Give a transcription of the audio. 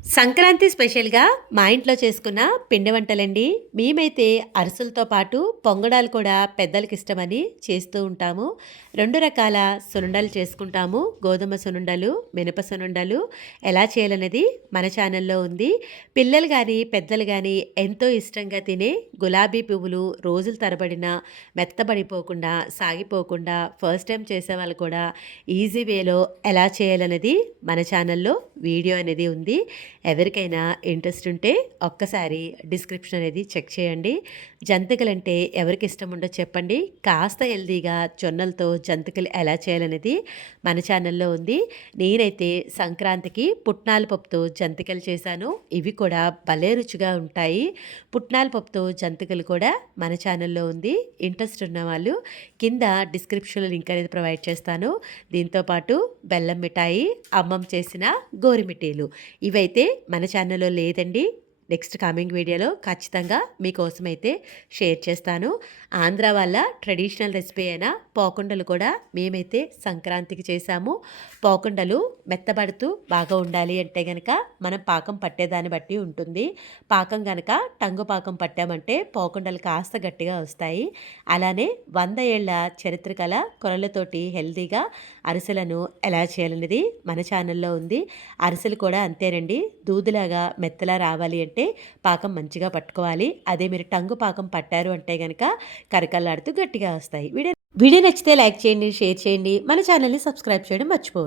సంక్రాంతి స్పెషల్‌గా మా ఇంట్లో చేసుకున్న పిండి వంటలండి. మేమైతే అరిసెలతో పాటు పొంగడాలు కూడా పెద్దలకిష్టమని చేస్తూ ఉంటాము. 2 రకాల సున్నుండలు చేసుకుంటాము. గోధుమ సున్నుండలు, మినప సున్నుండలు ఎలా చేయాలనేది మన ఛానల్‌లో ఉంది. పిల్లలు గాని, పెద్దలు గాని ఎంతో ఇష్టంగా తినే గులాబీ పువ్వులు రోజుల తరబడిన మెత్తబడిపోకుండా, సాగిపోకుండా ఫస్ట్ టైమ్ చేసేవాళ్ళు కూడా ఈజీ వేలో ఎలా చేయాలనేది మన ఛానల్‌లో వీడియో అనేది ఉంది. ఎవరికైనా ఇంట్రెస్ట్ ఉంటే ఒక్కసారి డిస్క్రిప్షన్ అనేది చెక్ చేయండి. జంతికలంటే ఎవరికి ఇష్టం ఉండదో చెప్పండి. కాస్త హెల్తీగా జొన్నలతో జంతికలు ఎలా చేయాలనేది మన ఛానల్లో ఉంది. నేనైతే సంక్రాంతికి పుట్నాల పప్పుతో జంతికలు చేశాను. ఇవి కూడా భలే రుచిగా ఉంటాయి. పుట్నాల పప్పుతో జంతికలు కూడా మన ఛానల్లో ఉంది. ఇంట్రెస్ట్ ఉన్నవాళ్ళు కింద డిస్క్రిప్షన్లో లింక్ అనేది ప్రొవైడ్ చేస్తాను. దీంతో పాటు బెల్లం మిఠాయి, అమ్మమ్మ చేసిన గోరుమిటీలు ఇవైతే మన ఛానల్లో లేదండి. నెక్స్ట్ కమింగ్ వీడియోలో ఖచ్చితంగా మీకోసమైతే షేర్ చేస్తాను. ఆంధ్ర వాళ్ళ ట్రెడిషనల్ రెసిపీ అయిన పోకుండలు కూడా మేమైతే సంక్రాంతికి చేశాము. పోకుండలు మెత్తబడుతూ బాగా ఉండాలి అంటే గనక మనం పాకం పట్టేదాన్ని బట్టి ఉంటుంది. పాకం గనక టంగు పాకం పట్టామంటే పోకుండలు కాస్త గట్టిగా వస్తాయి. అలానే 100 ఏళ్ల చరిత్ర గల కొరలతోటి హెల్తీగా అరిసెలను ఎలా చేయాలనేది మన ఛానల్లో ఉంది. అరిసెలు కూడా అంతేనండి. దూదిలాగా మెత్తలా రావాలి అంటే పాకం మంచిగా పట్టుకోవాలి. అదే మీరు టంగు పాకం పట్టారు అంటే గనక కరకల్లాడుతూ గట్టిగా వస్తాయి. వీడియో నచ్చితే లైక్ చేయండి, షేర్ చేయండి. మన ఛానల్‌ని సబ్స్క్రైబ్ చేయడం మర్చిపోవద్దు.